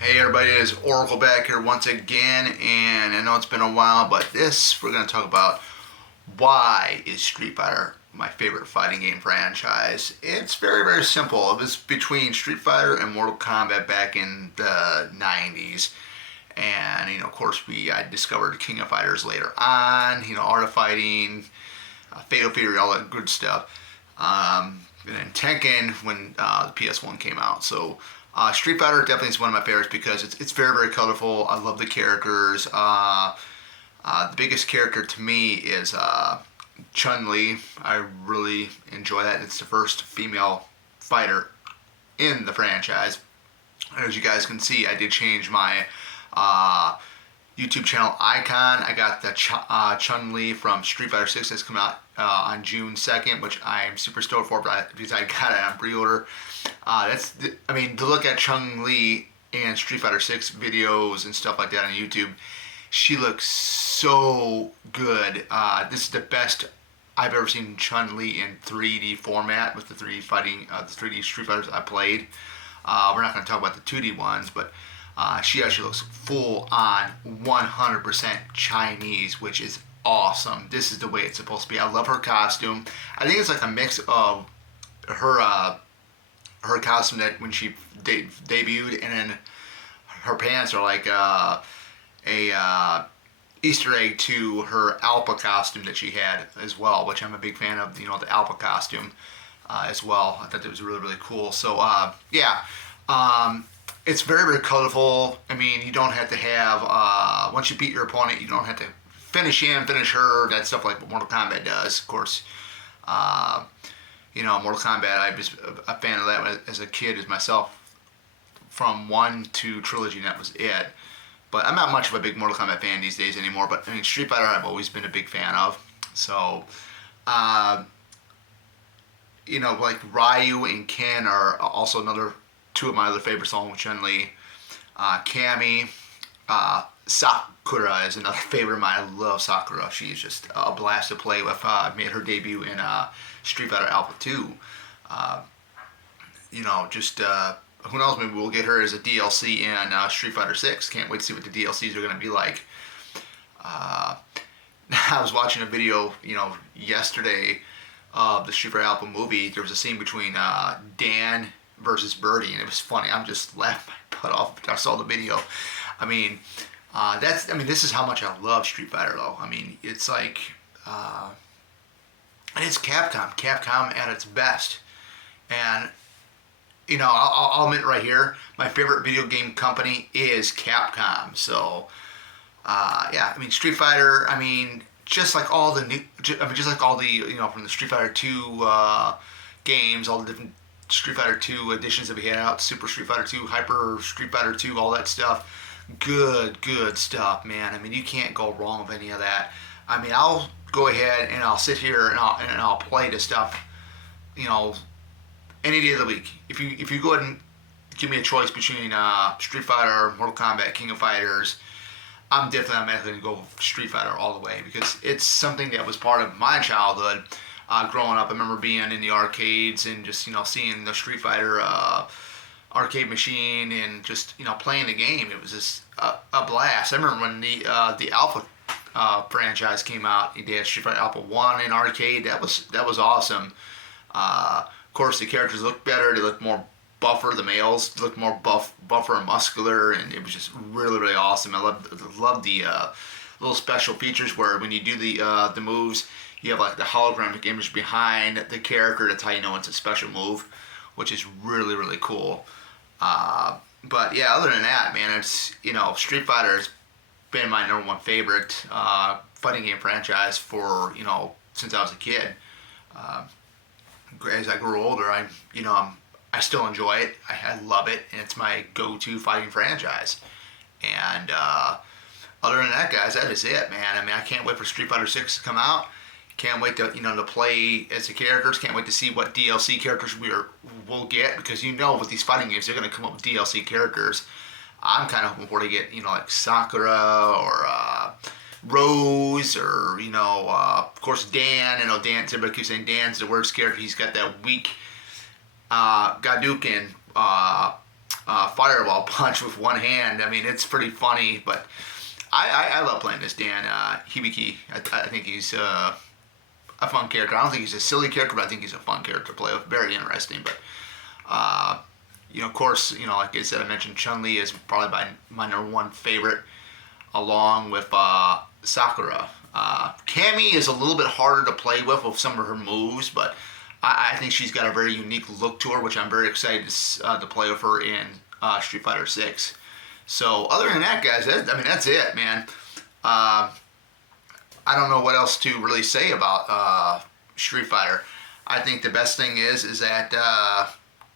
Hey everybody, it is Oracle back here once again, and I know it's been a while, but we're going to talk about why is Street Fighter my favorite fighting game franchise. It's very, very simple. It was between Street Fighter and Mortal Kombat back in the 90s. And, of course, I discovered King of Fighters later on, Art of Fighting, Fatal Fury, all that good stuff. And then Tekken when the PS1 came out. So Street Fighter definitely is one of my favorites because it's very, very colorful. I love the characters. The biggest character to me is Chun-Li. I really enjoy that. It's the first female fighter in the franchise. And as you guys can see, I did change my YouTube channel icon. I got the Chun-Li from Street Fighter 6 that's coming out on June 2nd, which I'm super stoked for because I got it on pre-order. To look at Chun-Li and Street Fighter 6 videos and stuff like that on YouTube, she looks so good. This is the best I've ever seen Chun-Li in 3D format with the 3D Street Fighters I played. We're not going to talk about the 2D ones, but she actually looks full on 100% Chinese, which is awesome. This is the way it's supposed to be. I love her costume. I think it's like a mix of her costume that when she debuted, and then her pants are like a Easter egg to her Alpha costume that she had as well, which I'm a big fan of. The Alpha costume as well. I thought that was really, really cool. So it's very, very colorful. I mean, you don't have to have once you beat your opponent, you don't have to finish him, finish her. That stuff like what Mortal Kombat does, of course. Mortal Kombat, I was a fan of that as a kid, as myself, from 1 to Trilogy, and that was it. But I'm not much of a big Mortal Kombat fan these days anymore, but I mean, Street Fighter I've always been a big fan of. So, like Ryu and Ken are also two of my other favorite songs with Chun-Li. Cammy, Sakura is another favorite of mine. I love Sakura. She's just a blast to play with. Made her debut in Street Fighter Alpha 2. Who knows, maybe we'll get her as a DLC in Street Fighter 6. Can't wait to see what the DLCs are going to be like. I was watching a video, yesterday of the Street Fighter Alpha movie. There was a scene between Dan versus Birdie, and it was funny. I'm just laughing my butt off. I saw the video. This is how much I love Street Fighter, though. I mean, it's like, and it's Capcom at its best. And, I'll admit right here, my favorite video game company is Capcom. So, Street Fighter, just like all the from the Street Fighter 2 games, all the different Street Fighter 2 editions that we had out, Super Street Fighter 2, Hyper Street Fighter 2, all that stuff. Good stuff, man. You can't go wrong with any of that. I'll go ahead and I'll sit here and I'll play this stuff, any day of the week. If you go ahead and give me a choice between Street Fighter, Mortal Kombat, King of Fighters, I'm definitely automatically going to go with Street Fighter all the way because it's something that was part of my childhood. Growing up, I remember being in the arcades and just seeing the Street Fighter arcade machine and just playing the game. It was just a blast. I remember when the Alpha franchise came out. They had Street Fighter Alpha 1 in arcade. That was awesome. Of course, the characters looked better. They looked more buffer. The males looked more buffer and muscular, and it was just really, really awesome. I love the little special features where when you do the moves, you have like the holographic image behind the character. That's how you know it's a special move, which is really, really cool. But yeah, other than that, man, it's Street Fighter has been my number one favorite fighting game franchise for since I was a kid. As I grew older, I still enjoy it. I love it, and it's my go-to fighting franchise. And other than that, guys, that is it, man. I can't wait for Street Fighter 6 to come out. Can't wait to to play as the characters. Can't wait to see what DLC characters we'll get, because with these fighting games they're going to come up with DLC characters. I'm kind of hoping for to get like Sakura or Rose or of course Dan. Everybody keeps saying Dan's the worst character. He's got that weak Hadouken fireball punch with one hand. I mean, it's pretty funny, but I love playing this Dan Hibiki. I think he's a fun character. I don't think he's a silly character, but I think he's a fun character to play with. Very interesting, but of course, like I said, I mentioned Chun-Li is probably my number one favorite, along with Sakura. Cammy is a little bit harder to play with some of her moves, but I think she's got a very unique look to her, which I'm very excited to play with her in Street Fighter 6. So other than that, guys, that's it, man. I don't know what else to really say about Street Fighter. I think the best thing is that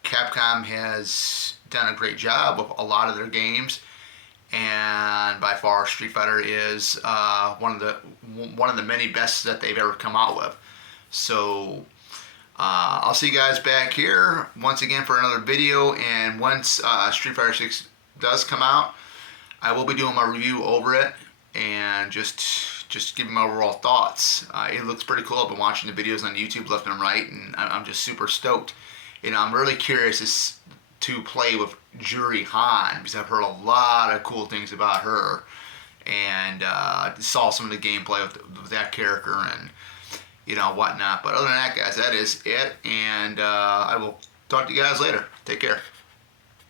Capcom has done a great job with a lot of their games, and by far Street Fighter is one of the many best that they've ever come out with. So I'll see you guys back here once again for another video, and once Street Fighter 6 does come out, I will be doing my review over it and just giving my overall thoughts. It looks pretty cool. I've been watching the videos on YouTube left and right, and I'm just super stoked. I'm really curious to play with Juri Han, because I've heard a lot of cool things about her, and saw some of the gameplay with that character and whatnot. But other than that, guys, that is it, and I will talk to you guys later. Take care.